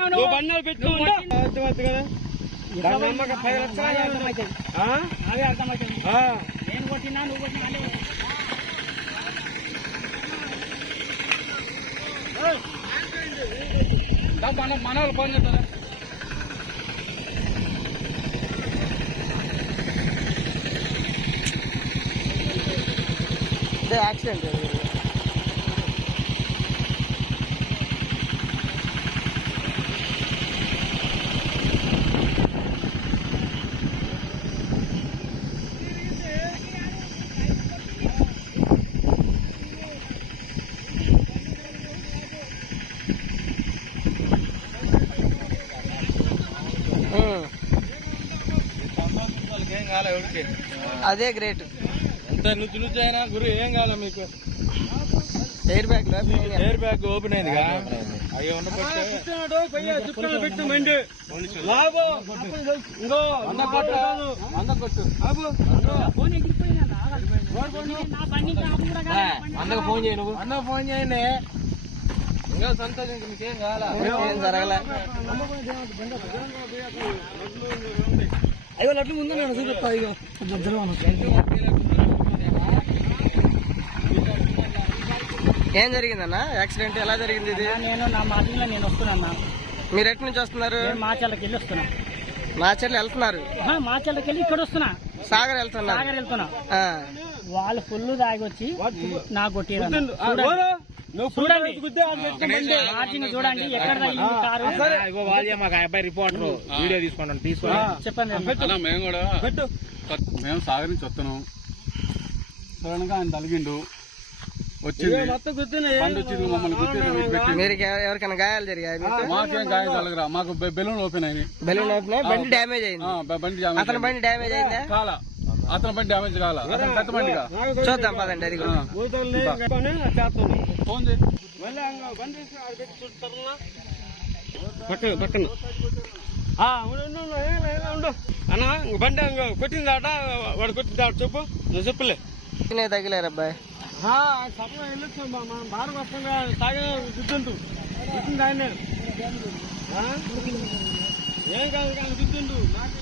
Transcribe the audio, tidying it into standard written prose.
బండలు పెట్టు కదా నమ్మక 10 లక్షలు అదే అర్థమవుతుంది. నేను కొట్టినా నువ్వు కొట్టినా మన వాళ్ళు ఫోన్ చేస్తారా? యాక్సిడెంట్ అదే గ్రేట్. ఎంత నుంచి అయినా గురు ఏం కావాలా మీకు? ఎయిర్ బ్యాగ్ ఓపెన్ అయింది అయ్యో పెట్టు మండి అందరికి ఫోన్ చేయి. నువ్వు అన్న ఫోన్ చేయండి. ఇంకా సంతోషం మీకేం కావాలా? ఏం జరగలే. అయ్యో లడ్లు ముందు నేను చూపిస్తా. అయ్యో ఏం జరిగిందన్నా? యాక్సిడెంట్ ఎలా జరిగింది ఇది? నేను నా మార్గంలో నేను వస్తున్నా. మీరు ఎటు నుంచి వస్తున్నారు? మాచర్లకి వెళ్ళి వస్తున్నా. మాచర్లు వెళ్తున్నారు? మాచర్లకి వెళ్ళి ఇక్కడ వస్తున్నా. సాగర్ వెళ్తున్నా. వాళ్ళు ఫుల్ దాగి వచ్చి నాకు కొట్టిరు. చూడండి ఎక్కడ అబ్బాయి రిపోర్టర్ వీడియో తీసుకున్నాను. చెప్పండి. మేము సాగర్ నుంచి వస్తున్నాం. సడన్ గా ఆయన తలిగిండు. మీరు ఎవరికైనా గాయాలు జరిగాయి? మాకేం గాయం కలగరా. మాకు బెలూన్ ఓపెన్ అయింది. బెలూన్ ఓపెన్ అయ్యి బండి డ్యామేజ్ అయింది. అతని బండి డ్యామేజ్ అయిందా? చాలా. అతని బండి డ్యామేజ్ కాల. పెద్ద బండిగా చూద్దాం పదండి. అది ఫోన్ చేయి. పక్కన అన్నా బండి కొట్టిందాట. వాడు కొట్టిందాట. చెప్పు. నువ్వు చెప్పులే. తగిలేరు అబ్బాయి. సపన వెళ్ళొచ్చు. మనం బాగా వస్తుందా తాగే గుర్తుంటు గుర్తుంది. ఆయన ఏం కాదు కానీ గుర్తుండు. నాకు